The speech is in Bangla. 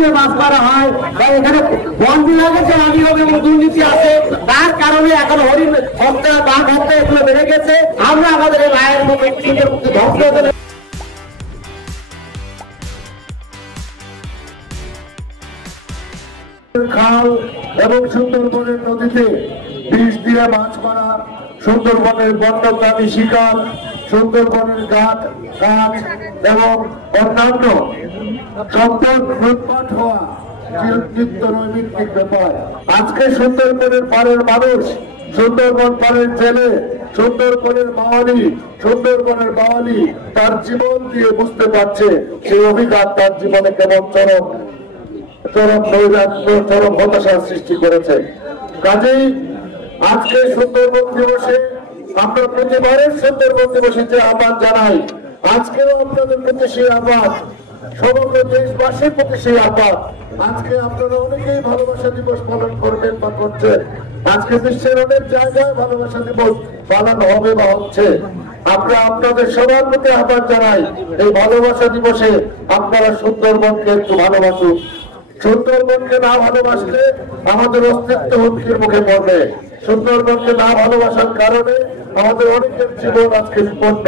দিয়ে মাছ মারা হয় বা এখানে বন বিভাগের যে অনিয়ম এবং দুর্নীতি আছে তার কারণে এখন হরিণ হত্যা বাঘ হত্যা এগুলো বেড়ে গেছে। আমরা আমাদের এই রায়ের মতো ধ্বংস হতে খাল এবং সুন্দরবনের নদীতে বিষ দিয়ে মাছ মারা, সুন্দরবনের বন্যপ্রাণী শিকার, সুন্দরবনের গাছ এবং অন্যান্য সম্পদ লুটপাট হওয়া নিত্য নৈমিত্তিক ব্যাপার। আজকে সুন্দরবনের পাড়ের মানুষ, সুন্দরবন পাড়ের জেলে, সুন্দরবনের বাওয়ালি তার জীবন দিয়ে বুঝতে পারছে সেই অভিঘাত তার জীবনে কেমন চরম নৈরাজ্য, চরম হতাশার সৃষ্টি করেছে। কাজেই আজকে সুন্দরবন দিবসে আমরা প্রতিবারের সুন্দরবন দিবসে যে আহ্বান জানাই, আজকেও আপনাদের প্রতি সেই আহ্বান, সমগ্র দেশবাসীর প্রতি সেই আহ্বান। আজকে আপনারা অনেকেই ভালোবাসা দিবস পালন করবেন বা করছেন। আজকে বিশ্বের অনেক জায়গায় ভালোবাসা দিবস পালন হবে বা হচ্ছে। আমরা আপনাদের সবার প্রতি আহ্বান জানাই, এই ভালোবাসা দিবসে আপনারা সুন্দরবনকে একটু ভালোবাসুন। সুন্দরবনকে না ভালোবাসলে আমাদের অস্তিত্ব হুমকির মুখে পড়বে। সুন্দরবনকে না ভালোবাসার কারণে আমাদের অনেকের জীবন আজকে বিপন্ন।